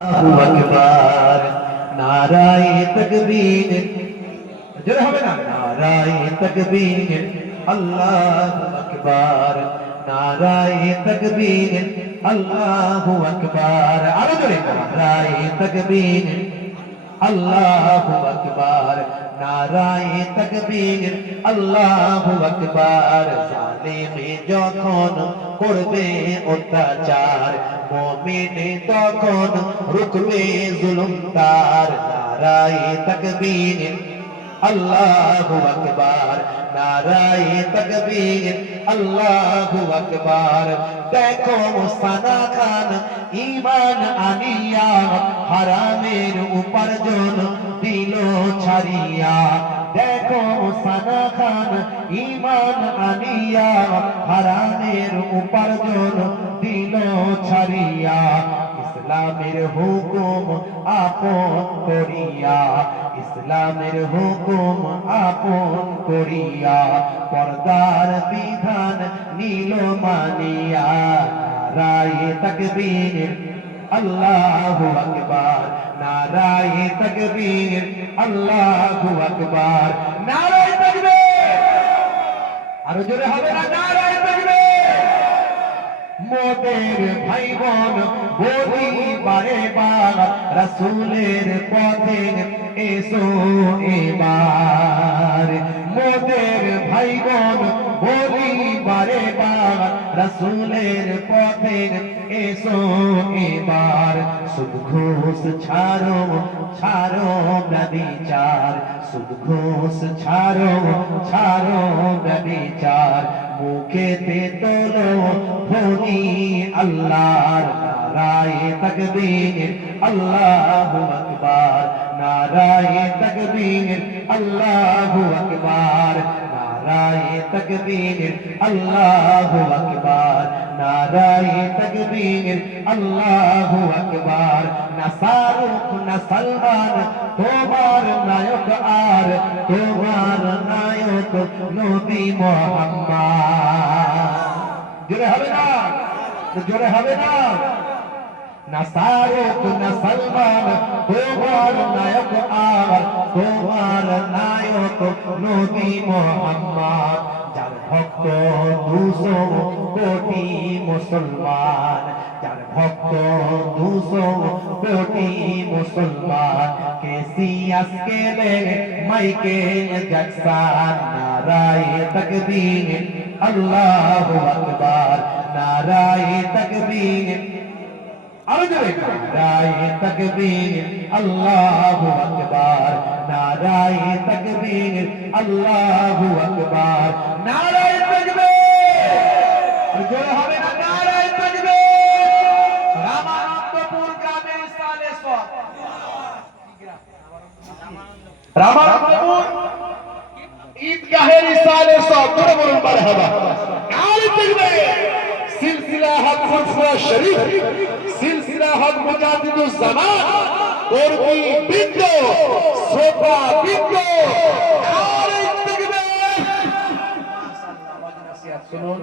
আকবার নারায়ে তকবীর। জোরে হবে না? নারায়ে তকবীর। আল্লাহু আকবার। নারায়ে তকবীর। আল্লাহু আকবার। আরও জোরে নারায়ে তাকবীর। আল্লাহু আকবার। নারায়ে তাকবীর, আল্লাহু আকবার। জালিমে যখন করবে অত্যাচার, মুমিনে তখন রুকবে জুলুম তার। নারায়ে তাকবীর আল্লাহু আকবার, নারায়ে তাকবীর, আল্লাহু আকবার। দেখো মুসানা খান, ঈমান আনিয়া, হারামের উপার্জন দিল ছাড়িয়া। দেখো মুসানা খান, ঈমান আনিয়া, হারামের উপার্জন দিল ছাড়িয়া। ইসলামের হুকুম আপন করিয়া, ইসলামের হুকুম আপন করিয়া, পর্দার বিধান নীল মানিয়া। রায়ে তকবীর, আল্লাহু আকবার। নারায়ে তকবীর, আল্লাহু আকবার। নারায়ে তকবীর! আরও জোরে হবে না? নারায়ে মোদের ভাই বোন বলি বারে বার, রসুলের পথে এসো এবার। মোদের ভাই বোন বলি বারে বার, রসুলের পথে এসো এবার। সুদ ঘুষ ছাড়ো ছাড়ো বিচার সুদ ঘুষ ছাড়ো ছাড়ো বিচার মুখেতে তোলো ধনী আল্লাহর নারায়ে তকবীর, আল্লাহু আকবার। নারায়ে তকবীর, আল্লাহু আকবার। নারায়ে তকবীর, আল্লাহু আকবার। নারায়ে তকবীর, আল্লাহু আকবার। না শাহরুখ না সলমান, তোমার নায়ক আর তোমার নবী মোহাম্মদ। জোরে হবে না? জোরে হবে না? না শাহরুখ না সলমান, তোমার নায়ক আর তোমার নায়ক ভক্ত দুশো কোটি মুসলমান, যার ভক্ত, দুশো কোটি মুসলমান, কেসিয়াস কেলে, মাইকে জাকসান নারায়ে তকবীর, আল্লাহু আকবার, নারায়ে তকবীর, আরও জোরে, নারায়ে তকবীর, আল্লাহু আকবার, নারায়ে তকবীর, আল্লাহু আকবার, নারায়ে তকবীর। জোরে হবে না রামানন্দপুর ঈদগাহের ইসালে সব জোরে বলুন, মারহাবা। নারায়ে তকবীর সিলসিলা হক ফুরফুরা শরীফ, সিলসিলা হক মুজাদ্দিদুজ জামান কর্মী বৃন্দ শ্রোতা বৃন্দ তাকবীর শুনুন